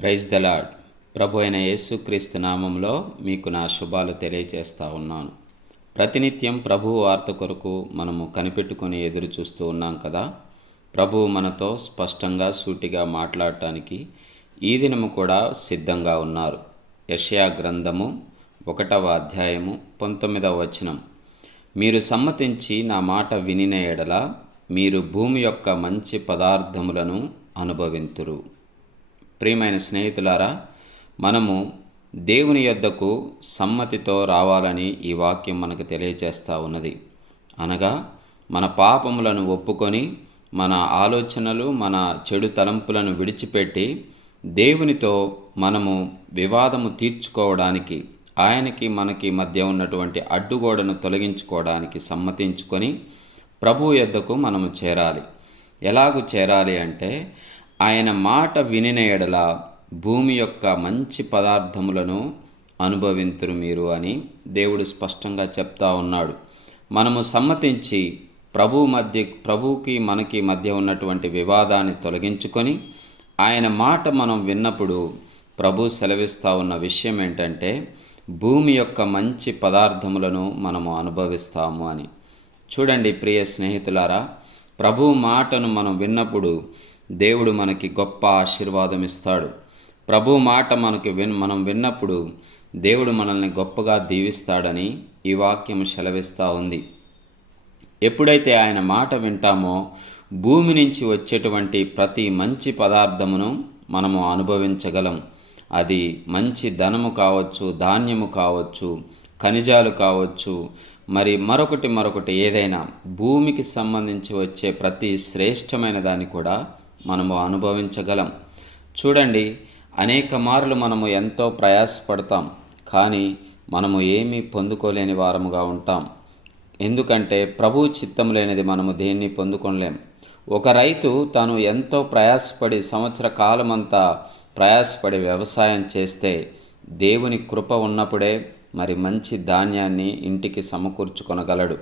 Praise the lord ప్రభు అయిన యేసుక్రీస్తు నామంలో మీకు నా శుభాలు తెలియజేస్తా ఉన్నాను. ప్రతినిత్యం ప్రభు వార్త కొరకు మనము కనిపెట్టుకొని ఎదురు చూస్తూ ఉన్నాం కదా. ప్రభు మనతో స్పష్టంగా సూటిగా మాట్లాడటానికి ఈ దినము కూడా సిద్ధంగా ఉన్నారు. యషయా గ్రంథము ఒకటవ అధ్యాయము పంతొమ్మిదవ వచనం. మీరు సమ్మతించి నా మాట వినిన ఎడల మీరు భూమి యొక్క మంచి పదార్థములను అనుభవింతురు. ప్రియమైన స్నేహితులారా మనము దేవుని యొద్దకు సమ్మతితో రావాలని ఈ వాక్యం మనకు తెలియజేస్తూ ఉన్నది. అనగా మన పాపములను ఒప్పుకొని మన ఆలోచనలు మన చెడు తలంపులను విడిచిపెట్టి దేవునితో మనము వివాదము తీర్చుకోవడానికి ఆయనకి మనకి మధ్య ఉన్నటువంటి అడ్డుగోడను తొలగించుకోవడానికి సమ్మతించుకొని ప్రభు యొద్దకు మనము చేరాలి. ఎలాగూ చేరాలి అంటే ఆయన మాట వినిన ఎడల భూమి యొక్క మంచి పదార్థములను అనుభవింతురు మీరు అని దేవుడు స్పష్టంగా చెప్తా ఉన్నాడు. మనము సమ్మతించి ప్రభు మధ్య ప్రభుకి మనకి మధ్య ఉన్నటువంటి వివాదాన్ని తొలగించుకొని ఆయన మాట మనం విన్నప్పుడు ప్రభు సెలవిస్తూ ఉన్న విషయం ఏంటంటే భూమి యొక్క మంచి పదార్థములను మనము అనుభవిస్తాము అని. చూడండి ప్రియ స్నేహితులారా ప్రభు మాటను మనం విన్నప్పుడు దేవుడు మనకి గొప్ప ఆశీర్వాదం ఇస్తాడు. ప్రభు మాట మనకి విన్ మనం విన్నప్పుడు దేవుడు మనల్ని గొప్పగా దీవిస్తాడని ఈ వాక్యం సెలవిస్తూ ఉంది. ఎప్పుడైతే ఆయన మాట వింటామో భూమి నుంచి వచ్చేటువంటి ప్రతి మంచి పదార్థమును మనము అనుభవించగలం. అది మంచి ధనము కావచ్చు ధాన్యము కావచ్చు ఖనిజాలు కావచ్చు మరి మరొకటి మరొకటి ఏదైనా భూమికి సంబంధించి వచ్చే ప్రతి శ్రేష్టమైన దాన్ని కూడా మనము అనుభవించగలం. చూడండి అనేక మార్లు మనము ఎంతో ప్రయాసపడతాం కానీ మనము ఏమీ పొందుకోలేని వారముగా ఉంటాం. ఎందుకంటే ప్రభు చిత్తం లేనిది మనము దేన్ని పొందుకోలేం ఒక రైతు తాను ఎంతో ప్రయాసపడి సంవత్సర కాలమంతా ప్రయాసపడి వ్యవసాయం చేస్తే దేవుని కృప ఉన్నప్పుడే మరి మంచి ధాన్యాన్ని ఇంటికి సమకూర్చుకొనగలడు.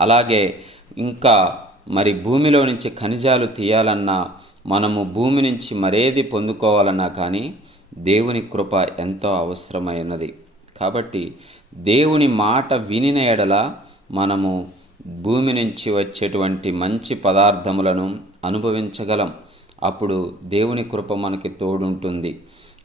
అలాగే ఇంకా మరి భూమిలో నుంచి ఖనిజాలు తీయాలన్నా మనము భూమి నుంచి మరేది పొందుకోవాలన్నా కానీ దేవుని కృప ఎంతో అవసరమైనది కాబట్టి దేవుని మాట వినిన ఎడల మనము భూమి నుంచి వచ్చేటువంటి మంచి పదార్థములను అనుభవించగలం. అప్పుడు దేవుని కృప మనకి తోడుంటుంది.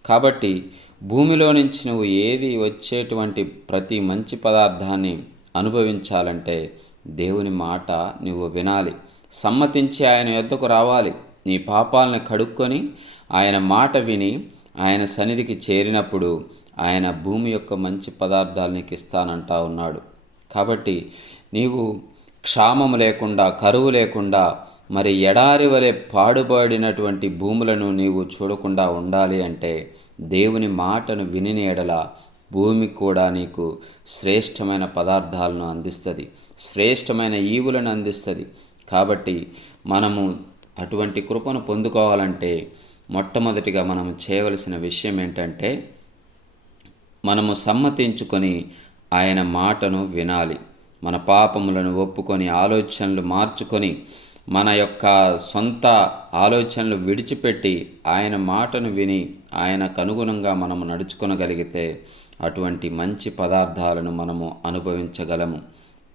కాబట్టి భూమిలో నుంచి నువ్వు ఏది వచ్చేటువంటి ప్రతి మంచి పదార్థాన్ని అనుభవించాలంటే దేవుని మాట నువ్వు వినాలి. సమ్మతించి ఆయన యొద్దకు రావాలి. నీ పాపాలను కడుక్కొని ఆయన మాట విని ఆయన సన్నిధికి చేరినప్పుడు ఆయన భూమి యొక్క మంచి పదార్థాలు నీకు ఇస్తానంటా ఉన్నాడు. కాబట్టి నీవు క్షామము లేకుండా కరువు లేకుండా మరి ఎడారి వలె పాడుబడినటువంటి భూములను నీవు చూడకుండా ఉండాలి అంటే దేవుని మాటను విని ఎడల భూమి కూడా నీకు శ్రేష్టమైన పదార్థాలను అందిస్తుంది. శ్రేష్టమైన ఈవులను అందిస్తుంది. కాబట్టి మనము అటువంటి కృపను పొందుకోవాలంటే మొట్టమొదటిగా మనం చేయవలసిన విషయం ఏంటంటే మనము సమ్మతించుకొని ఆయన మాటను వినాలి. మన పాపములను ఒప్పుకొని ఆలోచనలు మార్చుకొని మన యొక్క సొంత ఆలోచనలు విడిచిపెట్టి ఆయన మాటను విని ఆయనకు అనుగుణంగా మనము నడుచుకొనగలిగితే అటువంటి మంచి పదార్థాలను మనము అనుభవించగలము.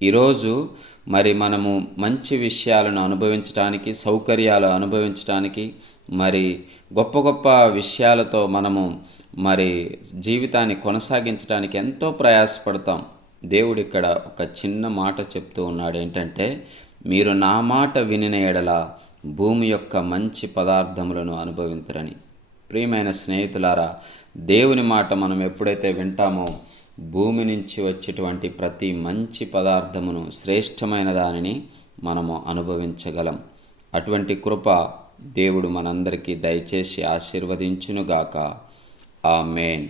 ఈరోజు మరి మనము మంచి విషయాలను అనుభవించడానికి సౌకర్యాలు అనుభవించడానికి మరి గొప్ప గొప్ప విషయాలతో మనము మరి జీవితాన్ని కొనసాగించడానికి ఎంతో ప్రయాసపడతాం. దేవుడు ఇక్కడ ఒక చిన్న మాట చెప్తూ ఉన్నాడు ఏంటంటే మీరు నా మాట వినిన ఎడల భూమి యొక్క మంచి పదార్థములను అనుభవించరని ప్రియమైన స్నేహితులారా దేవుని మాట మనం ఎప్పుడైతే వింటామో భూమి నుంచి వచ్చేటువంటి ప్రతి మంచి పదార్థమును శ్రేష్టమైన దానిని మనము అనుభవించగలం. అటువంటి కృప దేవుడు మనందరికీ దయచేసి ఆశీర్వదించునుగాక. ఆ మేన్